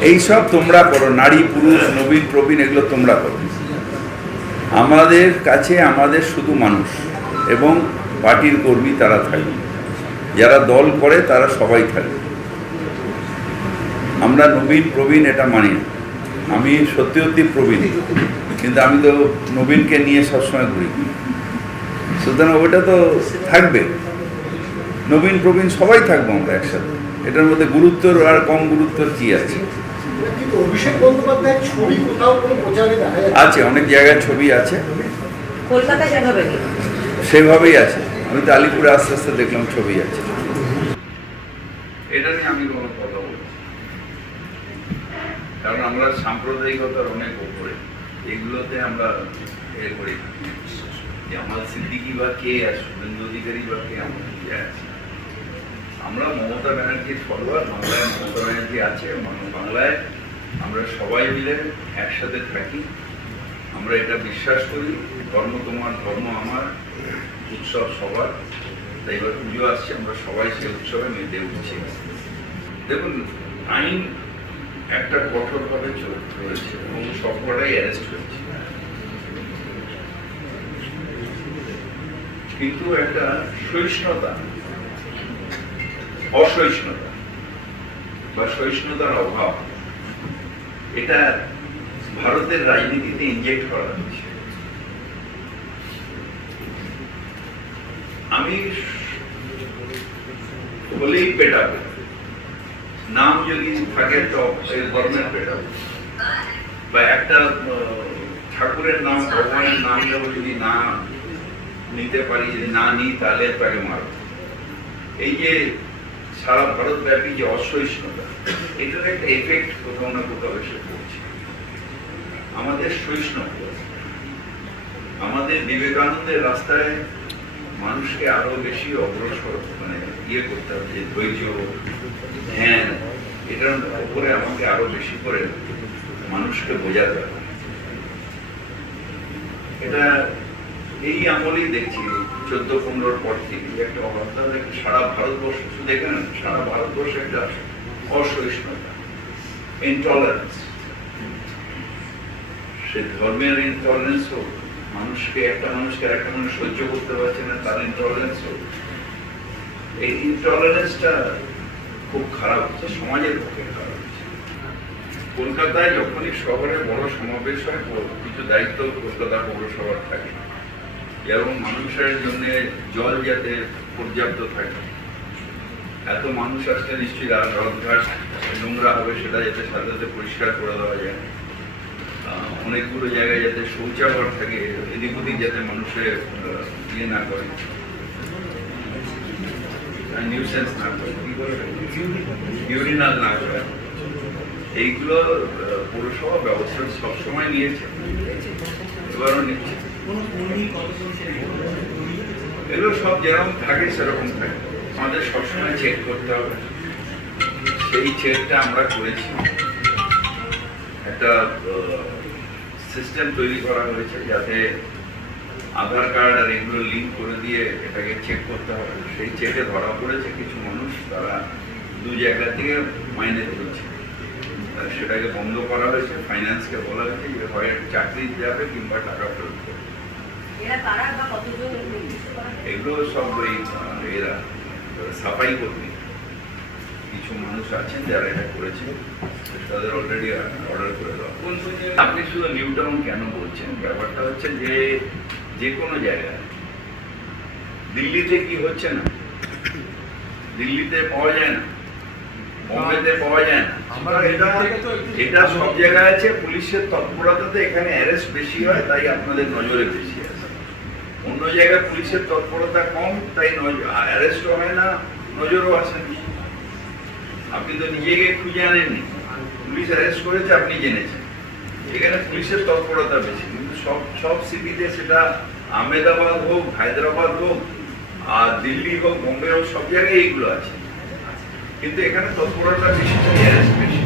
এইসব তোমরা করো, নারী, পুরুষ, নবীন, প্রবীণ, এগুলো তোমরা করো। আমাদের কাছে আমাদের শুধু মানুষ এবং পার্টির কর্মী তারা থাকবে। যারা দল করে তারা সবাই থাকবে। আমরা নবীন, প্রবীণ এটা মানি না। আমি সত্যি সত্যি প্রবীণ, কিন্তু আমি তো নবীনকে নিয়ে সবসময় ঘুরি। সুতরাং ওটা তো থাকবে। নবীন, প্রবীণ সবাই থাকব আমরা একসাথে। এটার মধ্যে গুরুত্বর আর কম গুরুত্বর কী আছে? কিন্তু অভিষেক বন্দ্যোপাধ্যায়ের ছবি কোথাও কোনো প্রচারে দেখা যাচ্ছে আছে অনেক জায়গায় ছবি আছে সেভাবেই আছে আমি তো আলিপুরে আস্তে আস্তে দেখলাম ছবি আছে এটা নিয়ে আমি কোনো কথা বলব না। কারণ আমরা সাম্প্রদায়িকতার অনেক উপরে এগুলোতে আমরা এ করি। যে আমার সিদ্দিকি বা কে আছে শুভেন্দু অধিকারী বা কে আমার কি না। আমরা মমতা ব্যানার্জির ফলোয়ার বাংলায় মমতা ব্যানার্জি আছে বাংলায় আমরা সবাই মিলে একসাথে থাকি। আমরা এটা বিশ্বাস করি, ধর্ম তোমার, ধর্ম আমার, উৎসব সবার। তাই এবার পুজো আসছে, আমরা সবাই সেই উৎসবে মেতে উঠছি। দেখুন, আইন একটা কঠোরভাবে চল- চলেছে এবং সবকটাই অ্যারেস্ট হয়েছে। কিন্তু একটা সহিষ্ণুতা অসহিষ্ণুতা। বা সহিষ্ণুতার অভাব। এটা ভারতের রাজনীতিতে ইনজেক্ট করা হচ্ছে আমি হলেই পেটাবো। নাম যদি থাকে এই ধর্মের পেটাবো। বা একটা ঠাকুরের নাম, ভগবানের নাম নেব যদি না নিতে পারি, যদি না নিই তাহলে তাকে মারব। এই যে সারা ভারতব্যাপী যে অসহিষ্ণুতা, এটার একটা এফেক্ট কোথাও না কোথাও এসে পড়ছে। আমাদের সহিষ্ণুতা, আমাদের বিবেকানন্দের রাস্তায় মানুষকে আরও বেশি অগ্রসর মানে ইয়ে করতে হবে, যে ধৈর্য, ধ্যান, এটার উপরে আমাকে আরও বেশি করে মানুষকে বোঝাতে হবে। এটা এই আমলেই দেখছি। চোদ্দ পনেরোর পর থেকে একটা অবস্থা সারা ভারতবর্ষ শুধু দেখেন না, সারা ভারতবর্ষে একটা অসহিষ্ণুতা ইনটলারেন্স সে ধর্মের ইনটলারেন্স হোক মানুষকে একটা মানুষকে একটা মানুষ সহ্য করতে পারছে না তার ইনটলারেন্স হোক। এই ইনটলারেন্সটা খুব খারাপ হচ্ছে সমাজের পক্ষে খারাপ হচ্ছে। কলকাতায় যখনই শহরে বড় সমাবেশ হয় কিছু দায়িত্ব কলকাতা পৌরসভার থাকে। যেমন মানুষের জন্য জল যাতে পর্যাপ্ত থাকে। এত মানুষ আসলে নিশ্চয়ই রা- নোংরা হবে সেটা যাতে সাথে সাথে পরিষ্কার করে দেওয়া যায়। অনেকগুলো জায়গায় যাতে শৌচাগার থাকে, এদিক ওদিক যাতে মানুষের ইয়ে না করে। নিউসেন্স না করে। ইউরিনাল না করে। এইগুলো পৌরসভা ব্যবস্থা সবসময় নিয়েছে। এবারও নিচ্ছে। এগুলো সব যেরকম থাকে, সেরকম থাকে। আমাদের সবসময় চেক করতে হবে। সেই চেকটা আমরা করেছি। একটা সিস্টেম তৈরি করা হয়েছে যাতে আধার কার্ড আর এগুলো লিঙ্ক করে দিয়ে এটাকে চেক করতে হবে। সেই চেকে ধরা পড়েছে কিছু মানুষ, তারা দু জায়গা থেকে মাইনে তুলছে সেটাকে বন্ধ করা হয়েছে ফাইন্যান্সকে বলা হয়েছে যে হয় চাকরি যাবে কিংবা টাকা ফেরত দেবে। এগুলো সব ওই এরা সাফাই কর্মী। কিছু মানুষ আছেন যারা এটা করেছে তাদের অলরেডি অর্ডার করে দেওয়া আপনি শুধু নিউ টাউন কেন বলছেন? ব্যাপারটা হচ্ছে যে যে কোনো জায়গায়। দিল্লিতে কি হচ্ছে না? দিল্লিতে পাওয়া যায় না। বোম্বেতে পাওয়া যায় না। আমরা এটা থেকে তো একটু- এটা সব জায়গায় আছে পুলিশের তৎপরতাতে এখানে অ্যারেস্ট বেশি হয় তাই আপনাদের নজরে বেশি। অন্য জায়গায় পুলিশের তৎপরতা কম, তাই অ্যারেস্টও হয় না, নজরও আসে না। আপনি তো নিজেকে খুঁজে আনেননি। পুলিশ অ্যারেস্ট করেছে, আপনি জেনেছেন। এখানে পুলিশের তৎপরতা বেশি, কিন্তু সব সব সিটিতে সেটা আহমেদাবাদ হোক, হায়দ্রাবাদ হোক, আর দিল্লি হোক, বোম্বে হোক, সব জায়গায় এইগুলো আছে। কিন্তু এখানে তৎপরতা বেশি অ্যারেস্ট বেশি।